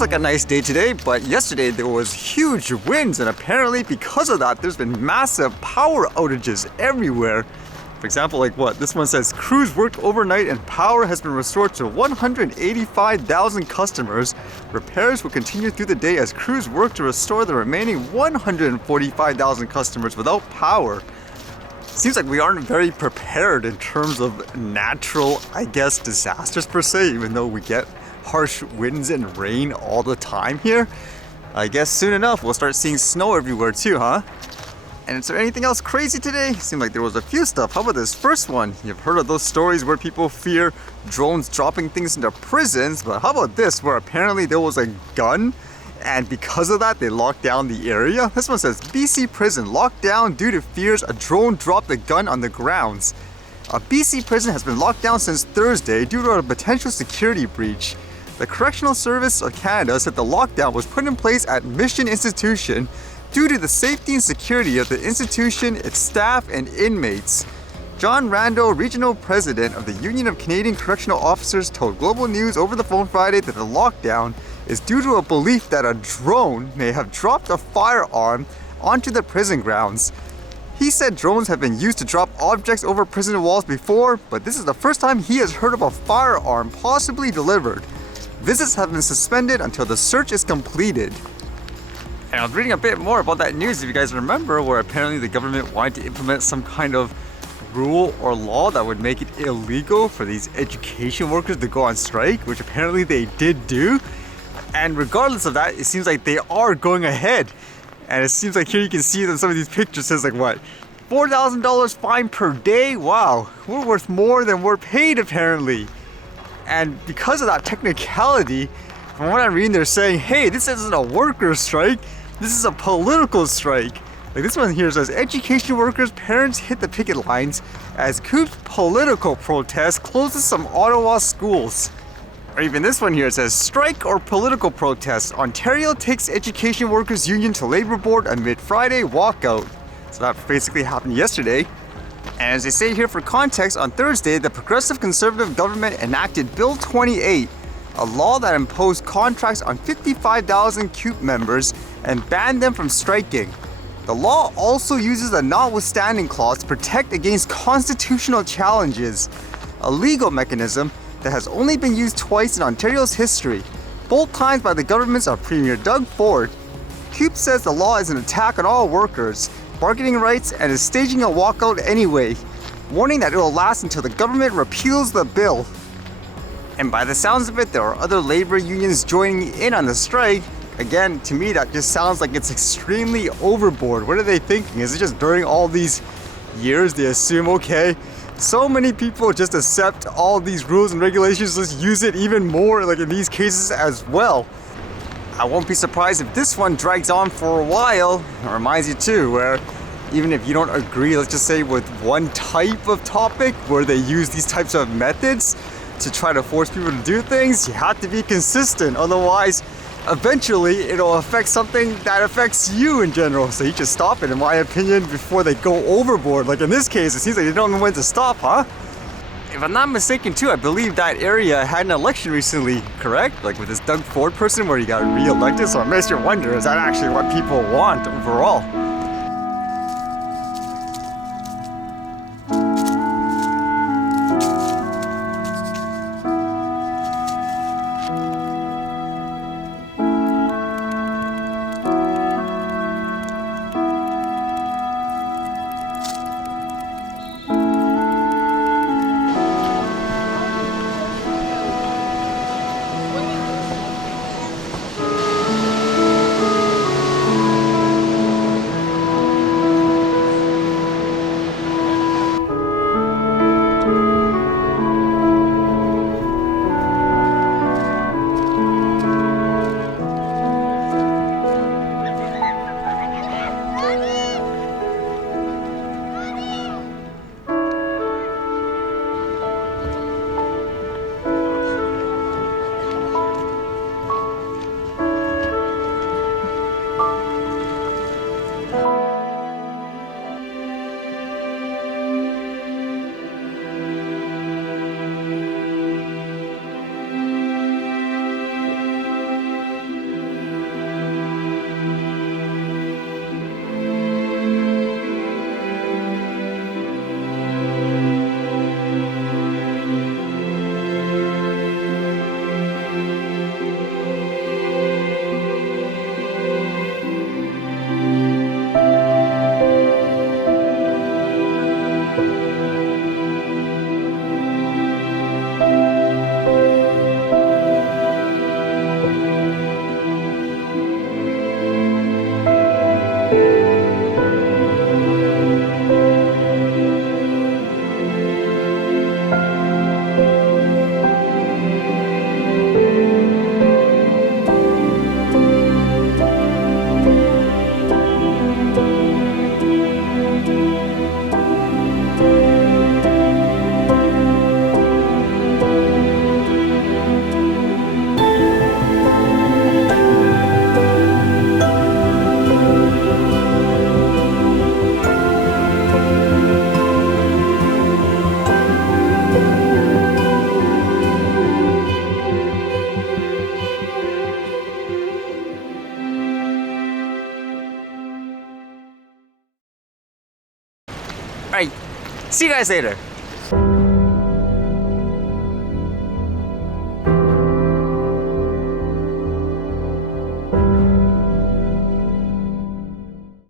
Looks like a nice day today, but yesterday there was huge winds, and apparently because of that there's been massive power outages everywhere. For example, like what? This one says crews worked overnight and power has been restored to 185,000 customers. Repairs will continue through the day as crews work to restore the remaining 145,000 customers without power. Seems like we aren't very prepared in terms of natural, disasters per se, even though we get harsh winds and rain all the time here. I guess soon enough we'll start seeing snow everywhere too, huh? And is there anything else crazy today? Seemed like there was a few stuff. How about this first one? You've heard of those stories where people fear drones dropping things into prisons, but how about this, where apparently there was a gun and because of that they locked down the area? This one says BC prison locked down due to fears a drone dropped a gun on the grounds. A BC prison has been locked down since Thursday due to a potential security breach. The Correctional Service of Canada said the lockdown was put in place at Mission Institution due to the safety and security of the institution, its staff, and inmates. John Rando, Regional President of the Union of Canadian Correctional Officers, told Global News over the phone Friday that the lockdown is due to a belief that a drone may have dropped a firearm onto the prison grounds. He said drones have been used to drop objects over prison walls before, but this is the first time he has heard of a firearm possibly delivered. Visits have been suspended until the search is completed. And I was reading a bit more about that news, if you guys remember, where apparently the government wanted to implement some kind of rule or law that would make it illegal for these education workers to go on strike, which apparently they did do. And regardless of that, it seems like they are going ahead. And it seems like here you can see that some of these pictures says like what? $4,000 fine per day? Wow, we're worth more than we're paid apparently. And because of that technicality, from what I'm reading, they're saying, hey, this isn't a worker strike, this is a political strike. Like this one here says, education workers, parents hit the picket lines as CUPE's political protest closes some Ottawa schools. Or even this one here says, strike or political protest, Ontario takes education workers union to Labour Board amid Friday walkout. So that basically happened yesterday. And as they say here for context, on Thursday, the Progressive Conservative government enacted Bill 28, a law that imposed contracts on 55,000 CUPE members and banned them from striking. The law also uses a notwithstanding clause to protect against constitutional challenges, a legal mechanism that has only been used twice in Ontario's history, both times by the governments of Premier Doug Ford. CUPE says the law is an attack on all workers, bargaining rights, and is staging a walkout anyway, warning that it will last until the government repeals the bill. And by the sounds of it, there are other labor unions joining in on the strike. Again, to me, that just sounds like it's extremely overboard. What are they thinking? Is it just during all these years they assume, okay, so many people just accept all these rules and regulations, let's use it even more, like in these cases as well. I won't be surprised if this one drags on for a while. It reminds you too, where even if you don't agree, let's just say with one type of topic where they use these types of methods to try to force people to do things, you have to be consistent. Otherwise, eventually it'll affect something that affects you in general. So you should stop it, in my opinion, before they go overboard. Like in this case, it seems like they don't know when to stop, huh? If I'm not mistaken too, I believe that area had an election recently, correct? Like with this Doug Ford person where he got re-elected. So it makes you wonder, is that actually what people want overall? Alright, see you guys later.